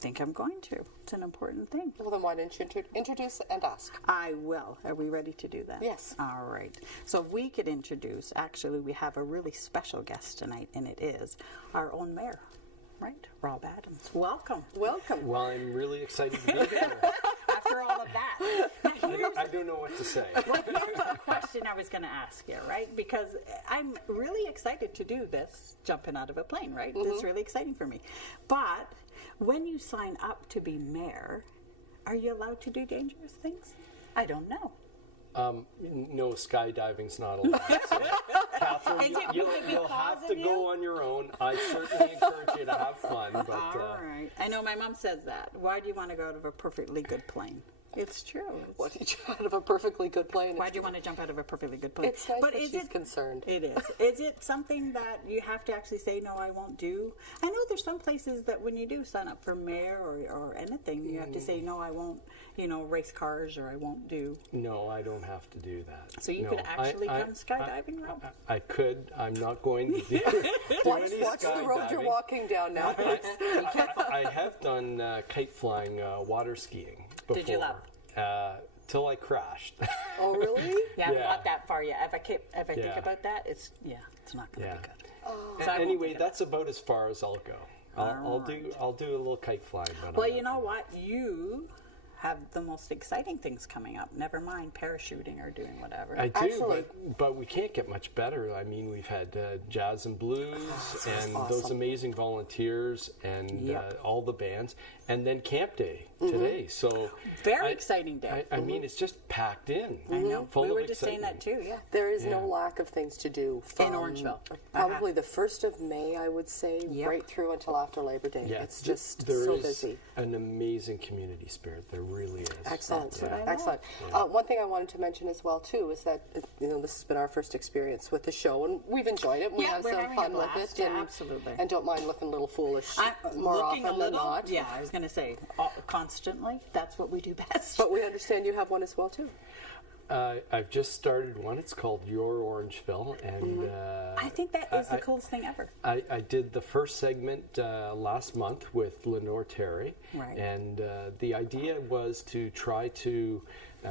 think I'm going to. It's an important thing. Well, then why don't you introduce and ask? I will. Are we ready to do that? Yes. All right. So if we could introduce, actually, we have a really special guest tonight, and it is our own mayor, right? Rob Adams. Welcome. Welcome. Well, I'm really excited to be here. After all of that. I don't know what to say. Well, here's a question I was going to ask you, right? Because I'm really excited to do this, jumping out of a plane, right? It's really exciting for me. But when you sign up to be mayor, are you allowed to do dangerous things? I don't know. No, skydiving's not allowed. So, Catherine, you'll have to go on your own. I certainly encourage you to have fun. But, all right. I know my mom says that. Why do you want to go out of a perfectly good plane? It's true. What did you out of a perfectly good plane? Why do you want to jump out of a perfectly good plane? It's nice that she's concerned. It is. Is it something that you have to actually say, no, I won't do? I know there's some places that when you do sign up for mayor or anything, you have to say, no, I won't, race cars or I won't do. No, I don't have to do that. So you could actually come skydiving, Rob? I could. I'm not going to do Watch the road you're walking down now. I have done kite flying, water skiing before. Did you love? Till I crashed. Oh, really? Yeah, not that far yet. If I think about that, it's not going to be good. Oh. So anyway, that's about as far as I'll go. I'll do a little kite flying. But well, you know what? You have the most exciting things coming up. Never mind parachuting or doing whatever. I do, but we can't get much better. I mean, we've had jazz and blues and those amazing volunteers and all the bands, and then Camp Day today. So very exciting day. I mean, it's just packed in. I know. Full we were of just saying that too. Yeah. There is no lack of things to do in Orangeville. Probably the 1st of May, I would say, right through until after Labor Day. Yeah. It's just there so is busy. An amazing community spirit. There really is. Excellent. Yeah. Excellent. One thing I wanted to mention as well too is that this has been our first experience with the show, and we've enjoyed it. We have some fun with it, yeah, absolutely. And don't mind looking a little foolish more looking often than not. Yeah, I was going to say constantly. That's what we do best. But we understand you have one as well too. I've just started one. It's called Your Orangeville, and I think that is the coolest thing ever. I did the first segment last month with Lenore Terry, right. And the idea was to try to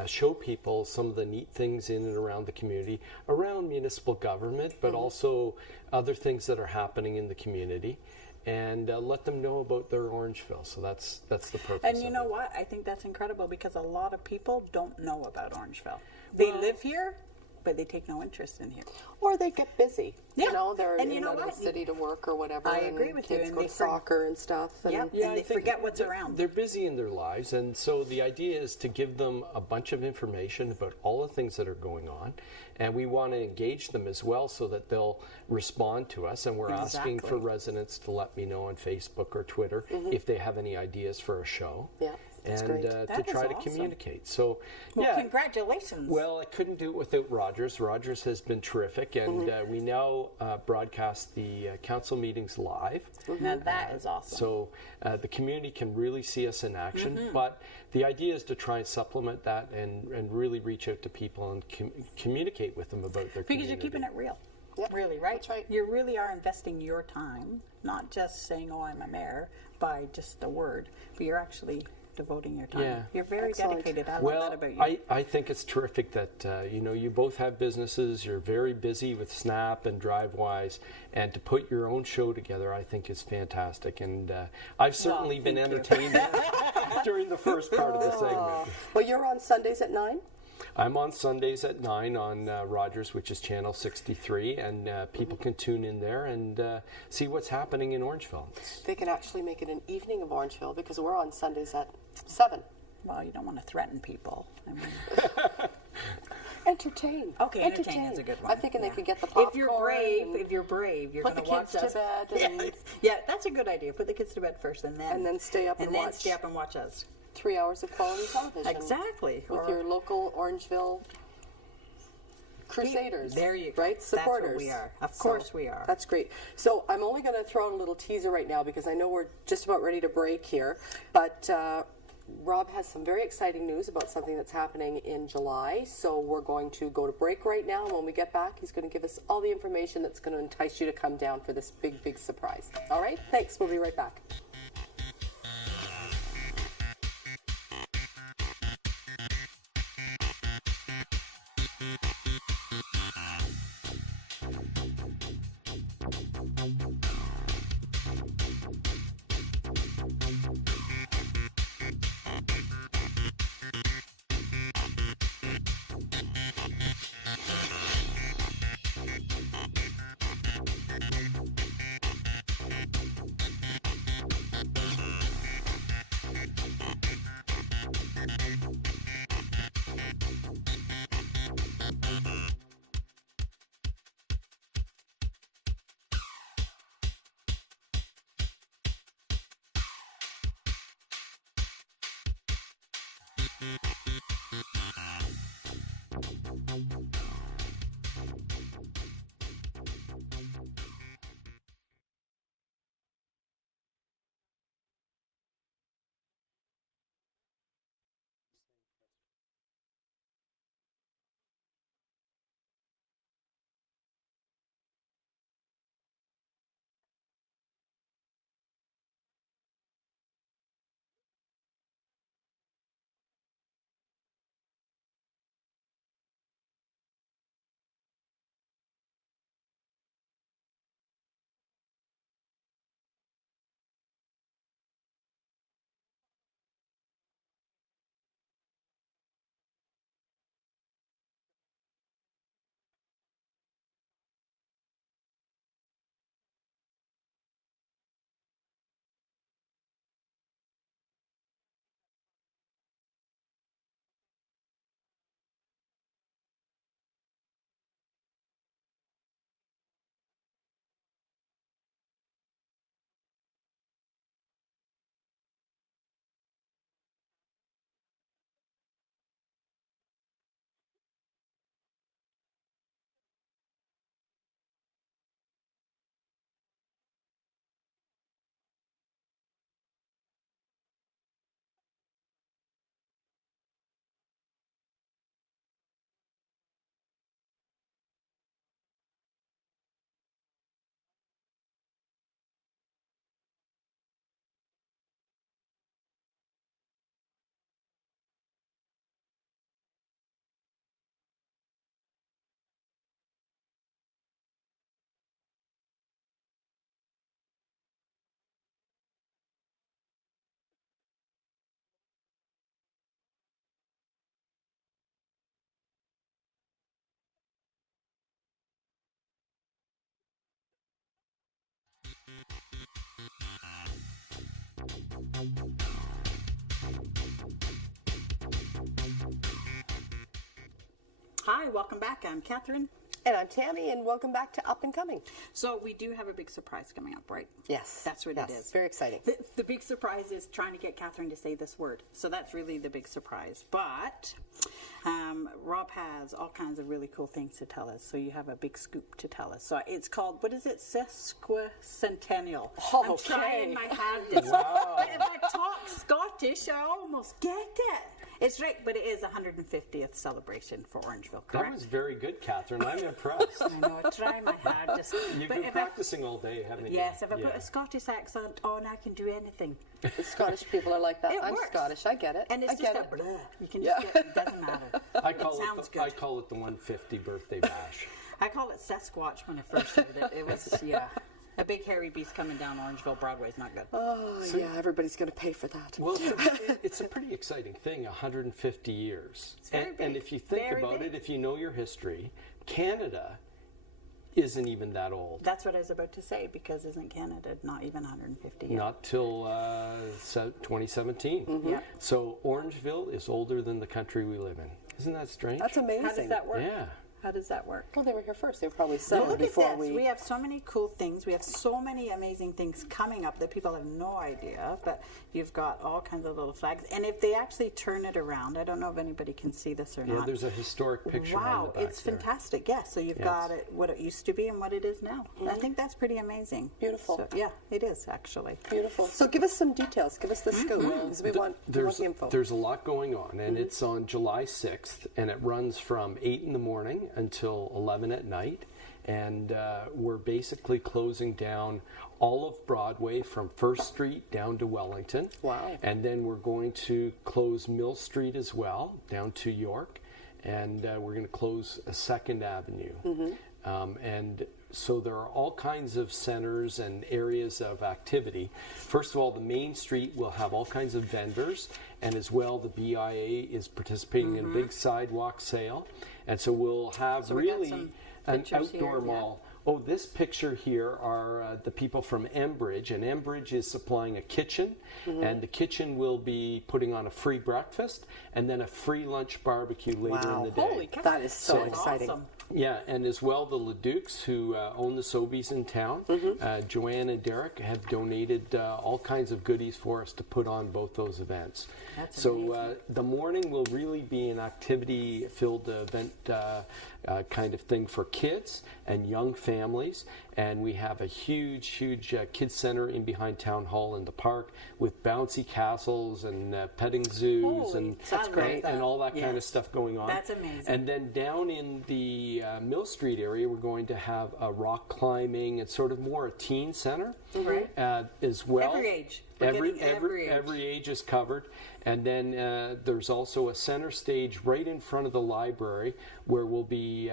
show people some of the neat things in and around the community, around municipal government, but also other things that are happening in the community. And let them know about their Orangeville. So that's the purpose. And you know what? I think that's incredible because a lot of people don't know about Orangeville. They live here, but they take no interest in here. Or they get busy. Yeah. They're in the city to work or whatever. I agree with you. Kids go to soccer and stuff. And and they forget what's around. They're busy in their lives, and so the idea is to give them a bunch of information about all the things that are going on, and we want to engage them as well so that they'll respond to us, and we're asking for residents to let me know on Facebook or Twitter if they have any ideas for a show. Yeah. And to try to communicate. So, congratulations. Well, I couldn't do it without Rogers. Rogers has been terrific, and we now broadcast the council meetings live. Now that is awesome. So the community can really see us in action, but the idea is to try and supplement that and really reach out to people and communicate with them about their community. Because you're keeping it real. Yep. Really, right? That's right. You really are investing your time, not just saying, oh, I'm a mayor, by just a word, but you're actually devoting your time. Yeah. You're very dedicated. I love that about you. I think it's terrific that you both have businesses. You're very busy with Snap and Drivewise, and to put your own show together, I think is fantastic. And I've certainly been entertained during the first part of the segment. Well, you're on Sundays at 9? I'm on Sundays at 9 on Rogers, which is channel 63, and people can tune in there and see what's happening in Orangeville. They can actually make it an evening of Orangeville because we're on Sundays at 7. Well, you don't want to threaten people. I mean, entertain. Okay, entertain is a good one. I'm thinking they could get the popcorn. If you're brave, you're going to watch us. Put the kids to bed. Yeah, that's a good idea. Put the kids to bed first, and then stay up and watch. Stay up and watch us. 3 hours of quality television. Exactly. With your local Orangeville crusaders. There you go. Right? Supporters. That's what we are. Of course we are. That's great. So I'm only going to throw out a little teaser right now because I know we're just about ready to break here. But Rob has some very exciting news about something that's happening in July. So we're going to go to break right now. And when we get back, he's going to give us all the information that's going to entice you to come down for this big, big surprise. All right? Thanks. We'll be right back. Hi, welcome back. I'm Catherine. And I'm Tammy, and welcome back to Up and Coming. So we do have a big surprise coming up, right? Yes. That's what it is. Very exciting. The big surprise is trying to get Catherine to say this word. So that's really the big surprise. But Rob has all kinds of really cool things to tell us. So you have a big scoop to tell us. So it's called, what is it? Sesquicentennial. Oh, I'm okay. trying my hardest. But if I talk Scottish, I almost get it. It's right, but it is 150th celebration for Orangeville, correct? That was very good, Catherine. I'm impressed. I know, I try my hardest. You've But been if practicing all day, haven't you? Yes, if I put a Scottish accent on, I can do anything. The Scottish people are like that. It I'm works. Scottish. I get it. And it's I just get a it. blah. You can just get it. Doesn't matter. I call sounds it good. I call it the 150 birthday bash. I call it Sasquatch when I first heard it. It was, a big hairy beast coming down Orangeville Broadway is not good. Oh, yeah, everybody's going to pay for that. Well, it's a pretty exciting thing, 150 years. Very And big. if you think Very about big. it, if you know your history, Canada isn't even that old. That's what I was about to say, because isn't Canada not even 150 yet? Not till 2017. Yeah. So Orangeville is older than the country we live in. Isn't that strange? That's amazing. How does that work? Yeah. How does that work? Well, they were here first. They were probably Well, settled look at before this. We have so many cool things. We have so many amazing things coming up that people have no idea. But you've got all kinds of little flags. And if they actually turn it around, I don't know if anybody can see this or Yeah, not. there's a historic picture on the Wow, back it's there. fantastic. Yes, so you've Yes. got it, what it used to be and what it is now. I think that's pretty amazing. Beautiful. So, yeah, it is actually. Beautiful. So give us some details. Give us the scoop. Because we want the info. There's a lot going on, and it's on July 6th, and it runs from 8 in the morning until 11 at night. And we're basically closing down all of Broadway from First Street down to Wellington. Wow. And then we're going to close Mill Street as well, down to York. And we're going to close 2nd Avenue. And so there are all kinds of centers and areas of activity. First of all, the main street will have all kinds of vendors, and as well the BIA is participating in a big sidewalk sale. And so we'll have So we got really some an pictures here, outdoor yeah. mall. Oh, this picture here are the people from Enbridge, and Enbridge is supplying a kitchen, and the kitchen will be putting on a free breakfast and then a free lunch barbecue later in the day. Holy cow. That is so That's exciting. awesome. Yeah, and as well, the Ledukes, who own the Sobeys in town, Joanne and Derek, have donated all kinds of goodies for us to put on both those events. That's So the morning will really be an activity-filled event kind of thing for kids and young families. And we have a huge kids center in behind Town Hall in the park with bouncy castles and petting zoos Holy, and that's great. and all that kind of Yes. stuff going on. That's amazing. And then down in the Mill Street area, we're going to have a rock climbing and sort of more a teen center Right. as well. Every age. We're getting every age. Every age is covered. And then there's also a center stage right in front of the library where we'll be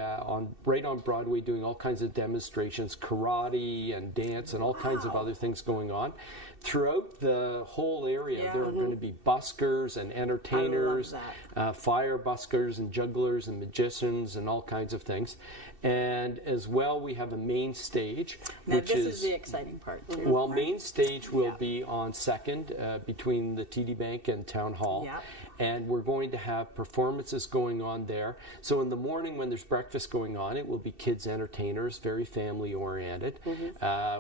right on Broadway doing all kinds of demonstrations, karate and dance and all kinds of other things going on. Throughout the whole area, Yeah. there are going to be buskers and entertainers, that. fire buskers and jugglers and magicians and all kinds of things. And as well, we have a main stage, Now, which this is the exciting part, too. well, right? main stage will Yeah. be on 2nd between the TD Bank and Town Hall. Yeah. And we're going to have performances going on there. So in the morning when there's breakfast going on, it will be kids entertainers, very family oriented.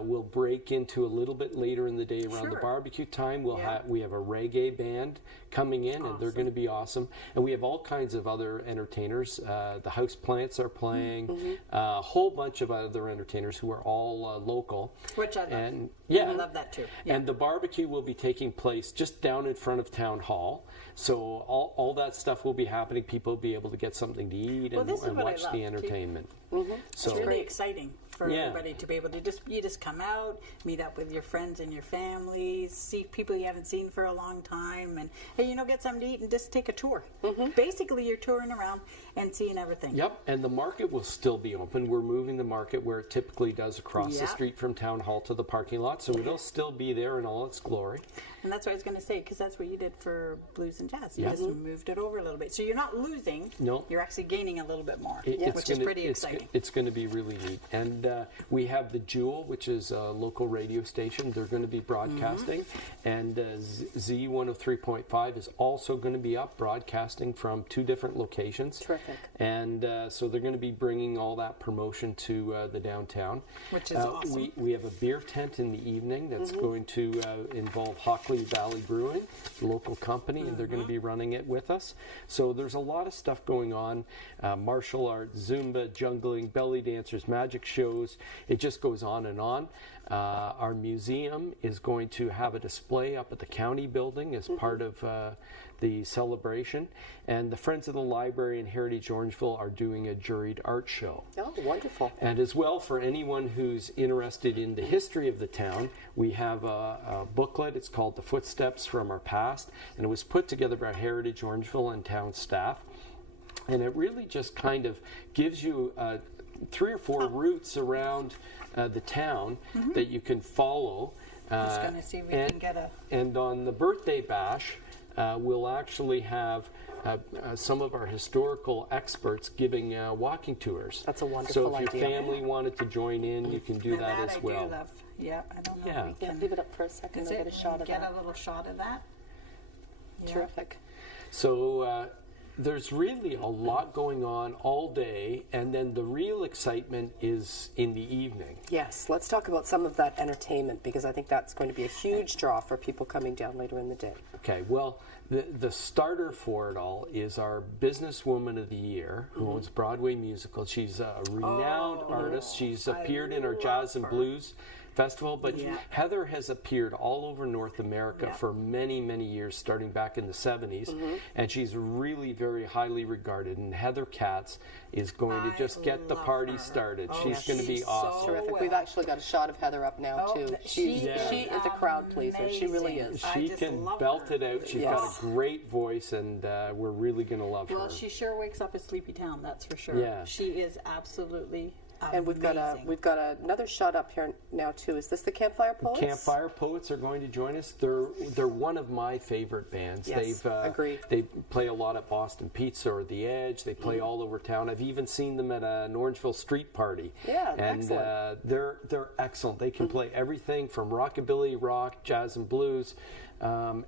We'll break into a little bit later in the day around the Sure. barbecue time. Yeah. We have a reggae band coming in, and they're going to be awesome. And we have all kinds of other entertainers. The House Plants are playing. A whole bunch of other entertainers who are all local. Which I love. And I love that too. Yeah. And the barbecue will be taking place just down in front of Town Hall. So all that stuff will be happening. People will be able to get something to eat Well, and, this is and what I watch love, the too. entertainment. It's really exciting for Yeah. everybody to be able to just come out, meet up with your friends and your families, see people you haven't seen for a long time, and hey, get something to eat and just take a tour. Basically, you're touring around and seeing everything. Yep, and the market will still be open. We're moving the market where it typically does across the Yeah. street from Town Hall to the parking lot, so it'll still be there in all its glory. And that's what I was going to say, because that's what you did for Blues and Jazz. You Yeah. just moved it over a little bit. So you're not losing. No. You're actually gaining a little bit more, It's which is gonna- pretty it's exciting. It's going to be really neat. And And we have the Jewel, which is a local radio station. They're going to be broadcasting. And Z103.5 is also going to be up broadcasting from 2 different locations. Terrific. And so they're going to be bringing all that promotion to the downtown. Which is awesome. We have a beer tent in the evening that's going to involve Hockley Valley Brewing, the local company, and they're going to be running it with us. So there's a lot of stuff going on. Martial arts, Zumba, jungling, belly dancers, magic shows. It just goes on and on. Our museum is going to have a display up at the county building as part of the celebration. And the Friends of the Library and Heritage Orangeville are doing a juried art show. Oh, wonderful. And as well, for anyone who's interested in the history of the town, we have a booklet. It's called The Footsteps from Our Past, and it was put together by Heritage Orangeville and town staff. And it really just kind of gives you 3 or 4 routes around the town that you can follow. Just going to see if we can get a... And on the birthday bash, we'll actually have some of our historical experts giving walking tours. That's a wonderful idea. So if your family wanted to join in, you can do that as well. I do love. Yeah, I don't know if we can... leave it up for a second and get a shot of that. Get a little shot of that. Yeah. Terrific. So there's really a lot going on all day, and then the real excitement is in the evening. Yes, let's talk about some of that entertainment, because I think that's going to be a huge draw for people coming down later in the day. Okay, well, the starter for it all is our Businesswoman of the Year, who owns Broadway Musical. She's a renowned artist. She's appeared in our Jazz and Blues Festival, but Heather has appeared all over North America for many, many years, starting back in the 70s, and she's really very highly regarded. And Heather Katz is going to just get the party started. She's going to be awesome. Terrific. We've actually got a shot of Heather up now, too. She is a crowd pleaser. She really is. She can belt it out. She's got a great voice, and we're really going to love her. Well, she sure wakes up a sleepy town, that's for sure. Yeah. She is absolutely and we've got another shot up here now too. Is this the Campfire Poets? Campfire Poets are going to join us. They're one of my favorite bands. Yes, agreed. They play a lot at Boston Pizza or The Edge. They play all over town. I've even seen them at an Orangeville street party. Yeah, and excellent. They're excellent. They can play everything from rockabilly, rock, jazz and blues.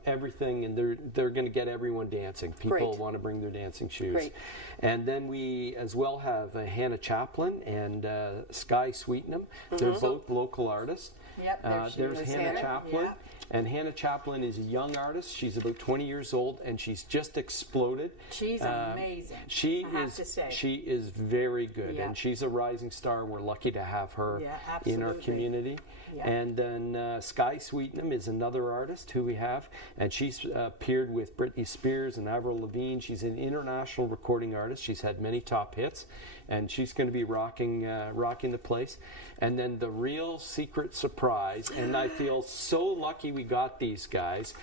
Everything, and they're going to get everyone dancing. People want to bring their dancing shoes. Great. And then we as well have Hannah Chaplin and Sky Sweetenham. They're both local artists. Yep, there's Hannah Chaplin. Yep. And Hannah Chaplin is a young artist. She's about 20 years old, and she's just exploded. She's amazing. I have to say. She is very good, Yeah. and she's a rising star. We're lucky to have her in our community. Yeah. And then Sky Sweetenham is another artist who we have, and she's appeared with Britney Spears and Avril Lavigne. She's an international recording artist. She's had many top hits, and she's going to be rocking the place. And then the real secret surprise, and I feel so lucky we got these guys.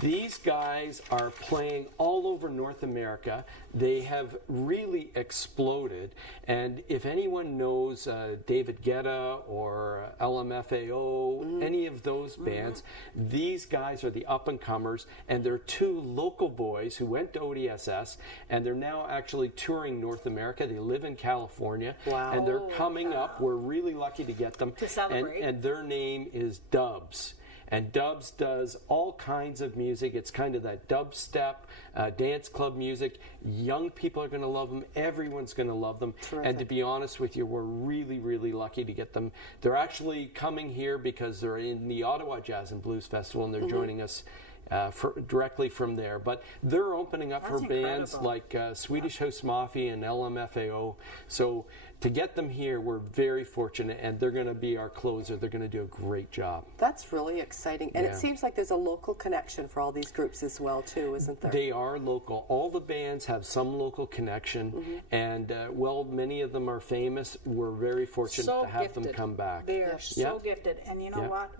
These guys are playing all over North America. They have really exploded. And if anyone knows David Guetta or LMFAO, any of those bands, these guys are the up-and-comers. And they're 2 local boys who went to ODSS, and they're now actually touring North America. They live in California. Wow. And they're coming up. We're really lucky to get them. To celebrate. And their name is Dubs. And Dubs does all kinds of music. It's kind of that dubstep, dance club music. Young people are going to love them. Everyone's going to love them. Terrific. And to be honest with you, we're really, really lucky to get them. They're actually coming here because they're in the Ottawa Jazz and Blues Festival, and they're joining us directly from there. But they're opening up for bands like Swedish House Mafia and LMFAO. So to get them here, we're very fortunate, and they're going to be our closer. They're going to do a great job. That's really exciting. And it seems like there's a local connection for all these groups as well, too, isn't there? They are local. All the bands have some local connection, and, many of them are famous. We're very fortunate to have them come back. They are so gifted. And you know what?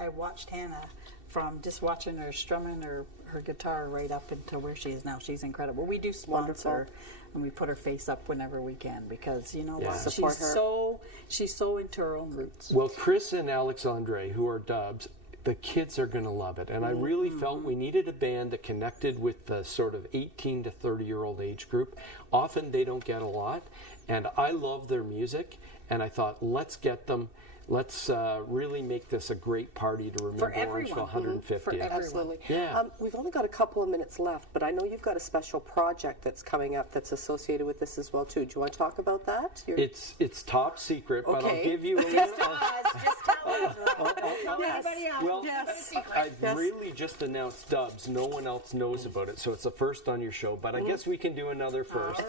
I watched Hannah from just watching her strumming her guitar right up into where she is now. She's incredible. We do sponsor, and we put her face up whenever we can, because you know what? Support her. She's so into her own roots. Well, Chris and Alexandre, who are Dubs, the kids are going to love it. And I really felt we needed a band that connected with the sort of 18 to 30-year-old age group. Often they don't get a lot, and I love their music, and I thought, let's get them. Let's really make this a great party to remember Orangeville 150th. Absolutely. Yeah. We've only got a couple of minutes left, but I know you've got a special project that's coming up that's associated with this as well too. Do you want to talk about that? It's top secret, but I'll Okay. give you a little. Just tell us. Tell anybody else. Well, Yes. I've really just announced Dubs. No one else knows about it, so it's a first on your show. But I guess we can do another first.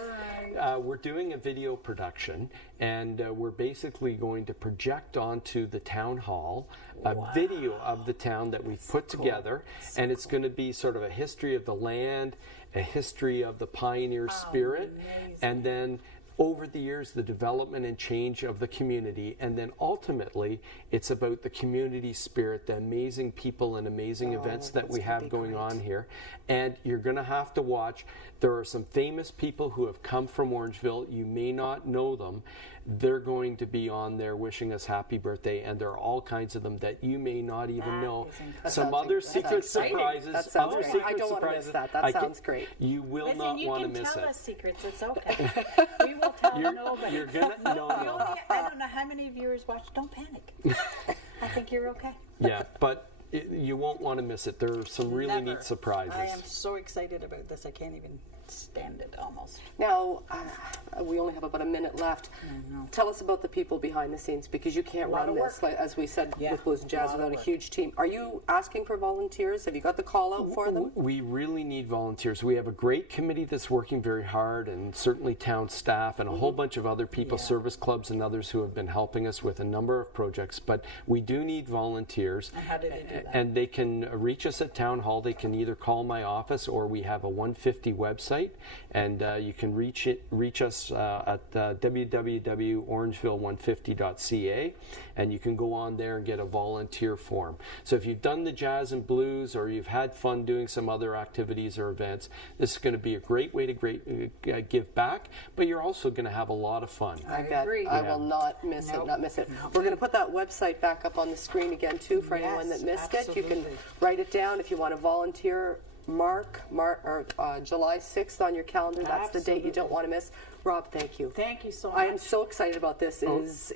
We're doing a video production, and we're basically going to project onto the town hall a video of the town that we've put together, and it's going to be sort of a history of the land, a history of the pioneer spirit, and then over the years, the development and change of the community, and then ultimately, it's about the community spirit, the amazing people and amazing events that we have going on here. And you're going to have to watch. There are some famous people who have come from Orangeville. You may not know them. They're going to be on there wishing us happy birthday, and there are all kinds of them that you may not even know. Some other secret surprises. That sounds great. I don't want to miss that. That sounds great. You will Listen, not want to you can miss tell it. us secrets. It's okay. We will tell nobody. You're gonna no. I don't know how many viewers watch. Don't panic. I think you're okay. Yeah, but you won't want to miss it. There are some really neat surprises. I am so excited about this. I can't even stand it almost. Now, we only have about a minute left. Tell us about the people behind the scenes, because you can't run this, like, as we said, with Blues and Jazz without a huge team. Are you asking for volunteers? Have you got the call out for them? We really need volunteers. We have a great committee that's working very hard, and certainly town staff and a whole bunch of other people, service clubs and others who have been helping us with a number of projects. But we do need volunteers. And how do they do that? And they can reach us at Town Hall. They can either call my office, or we have a 150 website, and you can reach us at www.orangeville150.ca, and you can go on there and get a volunteer form. So if you've done the jazz and blues, or you've had fun doing some other activities or events, this is going to be a great way to give back, but you're also going to have a lot of fun. I bet. agree. I will not miss it. Not miss it. We're going to put that website back up on the screen again too for anyone that missed it. You can write it down if you want to volunteer. Mark July 6th on your calendar. That's the date you don't want to miss. Rob, thank you. Thank you so much. I am so excited about this. It is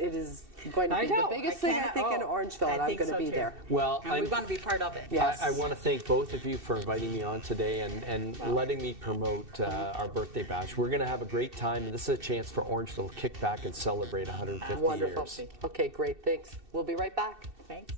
going to be the biggest thing I think in Orangeville, and I'm going to be there. Well, and we want to be part of it. Yes. I want to thank both of you for inviting me on today and letting me promote our birthday bash. We're going to have a great time, and this is a chance for Orangeville to kick back and celebrate 150 Wonderful. years. Okay, great. Thanks. We'll be right back. Thanks.